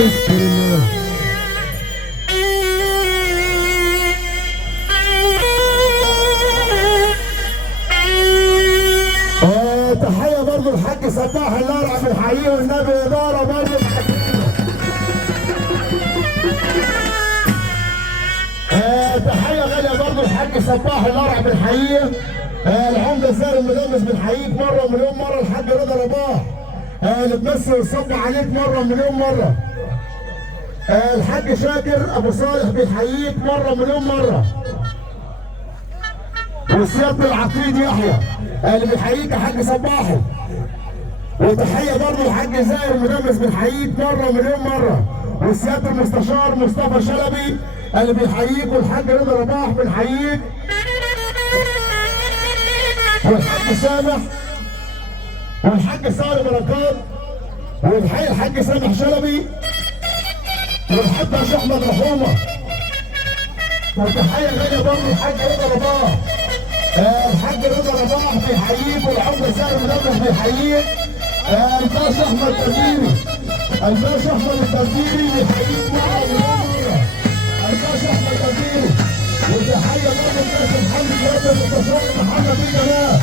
اذكر الله. تحية برضه الحاج سماح الأرعب الحقيقي والنبي إدارة برضه. تحية غالية برضه الحاج سماح الأرعب الحقيقي. العمدة زاهر المدمس بنحييك مرة ومليون مرة. الحاج رضا رباح اللي تمثل وتصب عليك مرة ومليون مرة. الحاج شاكر أبو صالح بيحييك مرة ومليون مرة. وسيادة العقيد يحيى اللي بيحييك يا حاج صباحي. وتحية برضه الحاج زاهر المدمس بنحييك مرة ومليون مرة. وسيادة المستشار مصطفى شلبي اللي بيحييك. والحاج رضا رباح بنحييك. والحاج سامح والحاج سعد بركات. ونحيي الحاج سامح شلبي والحاج احمد رحومه. وتحيه غاليه برضه الحاج رضا رباح. الحاج رضا رباح بيحييك. والعمده زاهر المدمس بيحييك. الباشا احمد تديري. الباشا احمد التديري بيحييك مره ومره. الباشا احمد تديري. وتحيه برضه الباشا محمد رضا المستشار محمد بن جمال.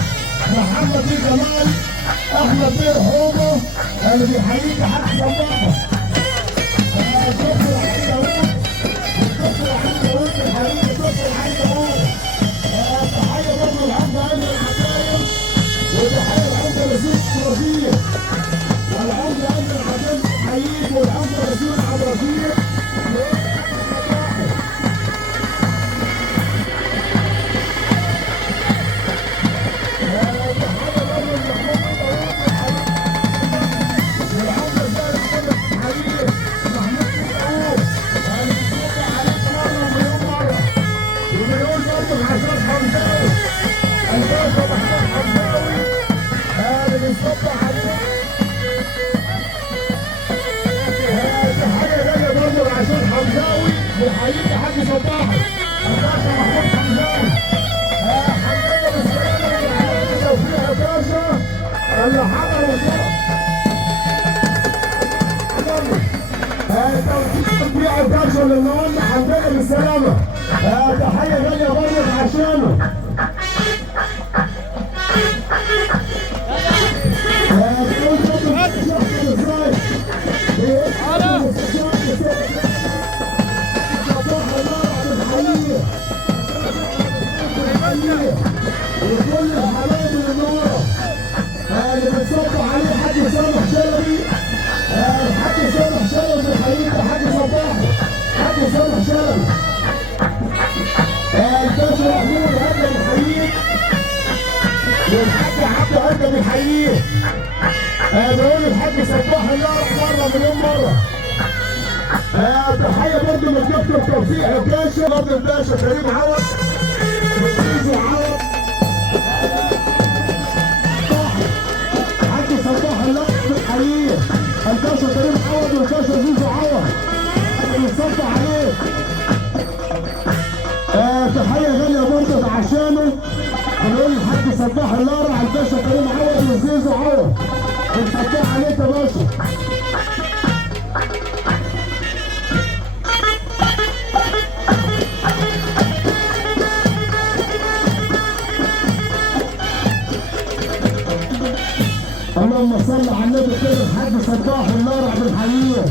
محمد بن جمال احمد بن رحومه اللي بيحييك يا حاج صباحه. الطفل العين داوود. الطفل العين داوود بيحييك. الطفل العين داوود. تحيه برضه العمده ايمن العساير. وتحيه العمده رسول الرشيد. والعمده ايمن العساير بيحييك. والعمده رسول عبد الرشيد. بيحييك يا حاج صباحي. الباشا محمود حمزاوي. حمزاوي بالسلامه اللي توفيق يا باشا اللي حضر وصرف. توفيق يا باشا اللي نورنا حمزاوي بالسلامه. تحيه غاليه برضه عشانه. وكل الحبايب المنوره اللي بتصب عليه الحاج سامح شلبي. الحاج سامح شلبي بيحييك يا حاج صباحي. حاج سامح شلبي. الباشا محمود هدى بيحييك. والحاج عبد هدى بيحييك. بقول الحاج صباحي الله مره مليون مره. تحيه برضه من دكتور توفيق عكاشه. برضه الباشا كريم عوض. وزيزو عوض. حاج صباح الله بيحييك. الباشا كريم عوض والباشا زيزو عوض اللي صب عليك. تحيه غاليه برضه عشانه. بنقول الحاج صباح الله على الباشا كريم عوض وزيزو عوض. بنصبح عليك يا باشا. اللهم صل على النبي كده. الحاج صباح النار بنحييه.